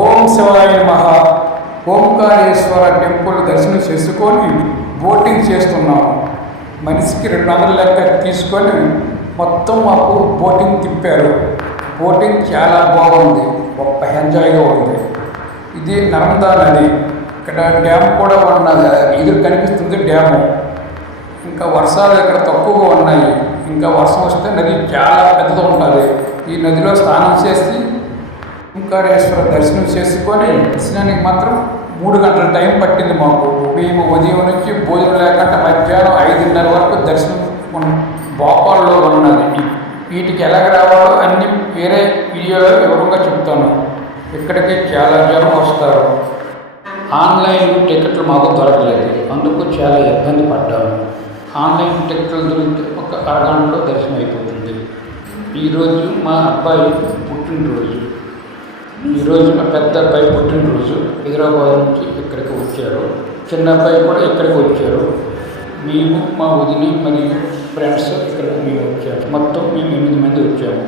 ఓం శివాయ నమః. ఓంకారేశ్వర టెంపుల్ దర్శనం చేసుకొని బోటింగ్ చేస్తున్నాం. మనిషికి 200 లెక్క తీసుకొని మొత్తం మాకు బోటింగ్ తిప్పారు. బోటింగ్ చాలా బాగుంది, గొప్ప ఎంజాయ్గా ఉంది. ఇది నర్మదా నది. ఇక్కడ డ్యామ్ కూడా ఉన్నది, ఎదురు కనిపిస్తుంది డ్యాము. ఇంకా వర్షాలు ఇక్కడ తక్కువగా ఉన్నాయి. ఇంకా వర్షం వస్తే నది చాలా పెద్దగా ఉంటుంది. ఈ నదిలో స్నానం చేసి ఓంకారేశ్వర దర్శనం చేసుకొని దర్శనానికి మాత్రం 3 గంటల టైం పట్టింది మాకు. మేము ఉదయం నుంచి భోజనం లేకుండా మధ్యాహ్నం 5:30 వరకు దర్శనం భోపాల్లో ఉన్నది. వీటికి ఎలాగ రావాలో అన్ని వేరే వీడియోలో వివరంగా చెప్తాను. ఇక్కడికి చాలా జనం వస్తారు. ఆన్లైన్ టికెట్లు మాకు దొరకలేదు, అందుకు చాలా ఇబ్బంది పడ్డాము. ఆన్లైన్ టికెట్లు దొరికితే ఒక అరగంటలో దర్శనం అయిపోతుంది. ఈరోజు మా అబ్బాయి పుట్టినరోజు. ఈరోజు మా పెద్ద అబ్బాయి పుట్టినరోజు. హైదరాబాద్ నుంచి ఇక్కడికి వచ్చారు. చిన్న అబ్బాయి కూడా ఇక్కడికి వచ్చారు. మేము మా వదిలి మరియు ఫ్రెండ్స్ ఇక్కడికి మేము వచ్చాము. మొత్తం మేము 8 మంది వచ్చాము.